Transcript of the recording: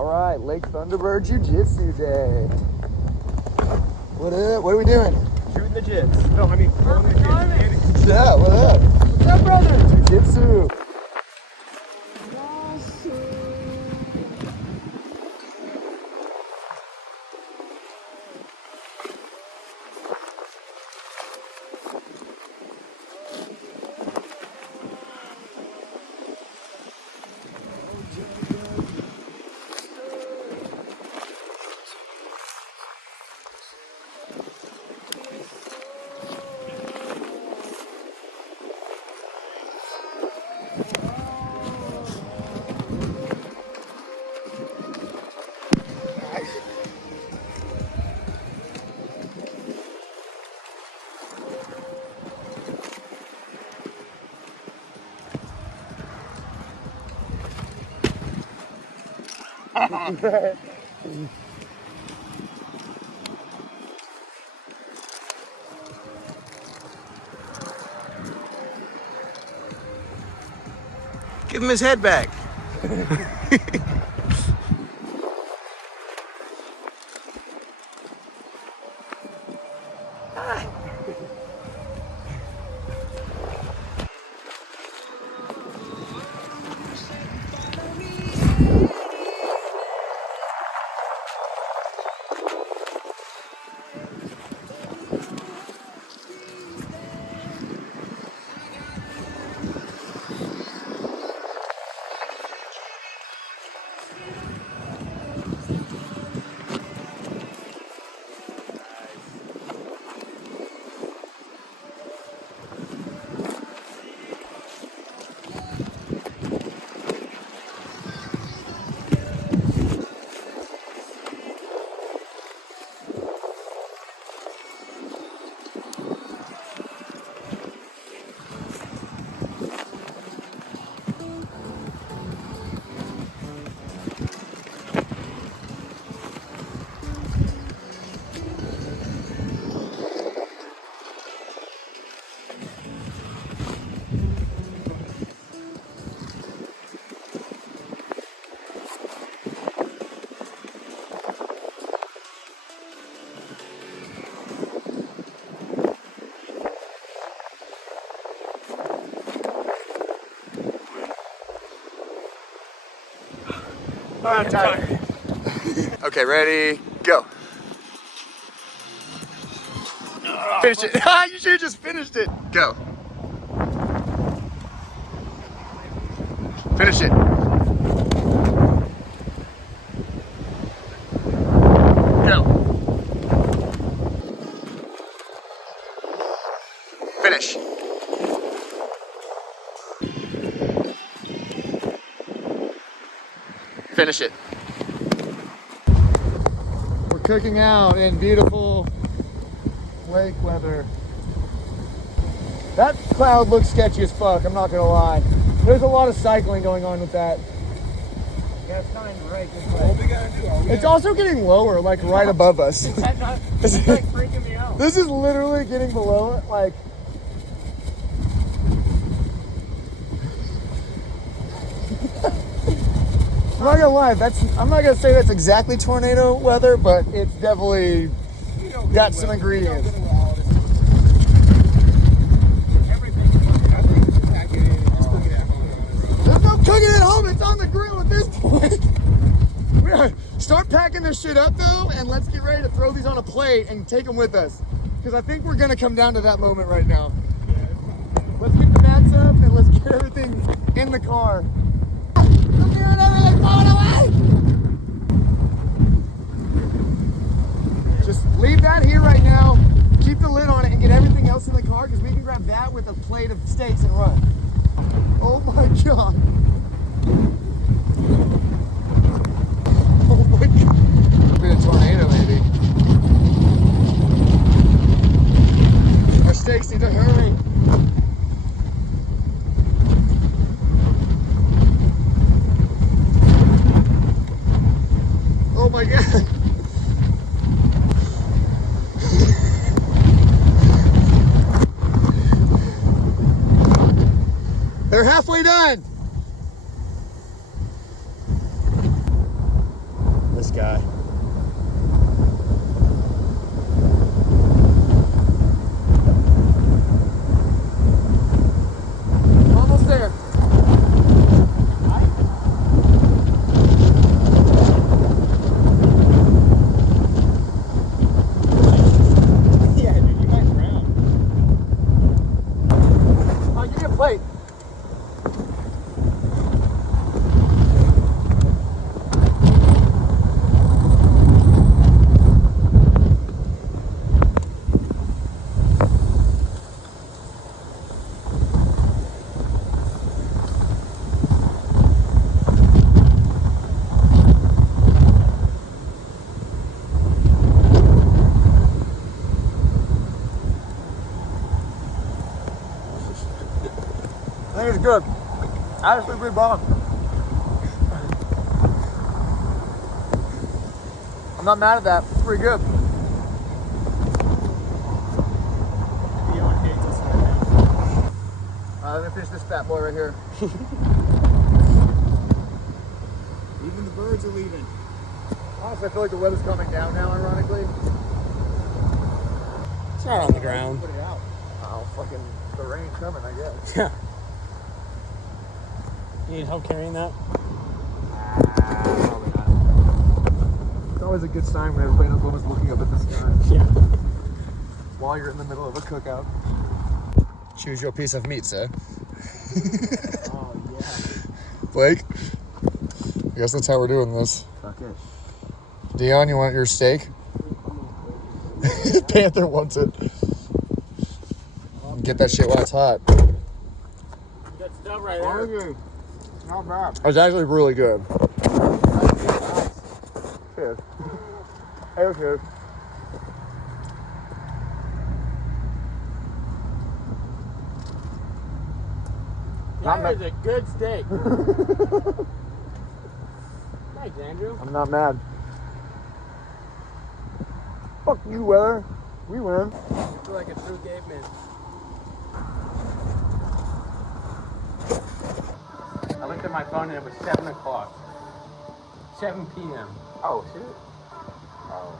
All right, Lake Thunderbird Jiu-Jitsu Day. What up? What are we doing? Shooting the jits. No, I mean, throwing the jits. Yeah, what up? What's up, brother? Jiu-Jitsu. Give him his head back. I'm tired. Okay, ready, go. Finish it. You should have just finished it. Go. Finish it. Go. Finish. Finish it. We're cooking out in beautiful lake weather. That cloud looks sketchy as fuck, I'm not gonna lie. There's a lot of cycling going on with that. Yeah, it's time to right this way. What we gotta do? It's also getting lower, like right above us. It's like freaking me out. This is literally getting below it, like. I'm not gonna lie, I'm not gonna say that's exactly tornado weather, but it's definitely got some ingredients. There's no cooking at home, it's on the grill at this point. We're gonna start packing this shit up though, and let's get ready to throw these on a plate and take them with us. Because I think we're gonna come down to that moment right now. Let's get the mats up and let's get everything in the car. Look at everything falling away! Just leave that here right now, keep the lid on it, and get everything else in the car, because we can grab that with a plate of steaks and run. Oh my god. Oh my god. Been a tornado maybe. Our steaks need to hurry. Oh my god. They're halfway done. this guy. Almost there. Yeah, dude, you might drown. Oh, give me a plate. I think it's good. Actually, pretty bomb. I'm not mad at that. It's pretty good. Deon hates us right now. Let me finish this fat boy right here. Even the birds are leaving. Honestly, I feel like the weather's coming down now, ironically. It's not on the ground. Put it out. Oh, fucking the rain's coming, I guess. Yeah. You need help carrying that? Probably not. It's always a good sign when everybody in Oklahoma's looking up at the sky. Yeah. While you're in the middle of a cookout. Choose your piece of meat, sir. Oh, yeah. Blake? I guess that's how we're doing this. Fuck it. Deon, you want your steak? Panther wants it. Get that shit while it's hot. Good stuff right there. Not bad. It's actually really good. Cheers. Hey, cheers. That is a good steak. Thanks, Andrew. I'm not mad. Fuck you, weather. We win. I feel like a true caveman. I looked at my phone and it was 7 o'clock. 7 p.m. Oh, shit. Oh.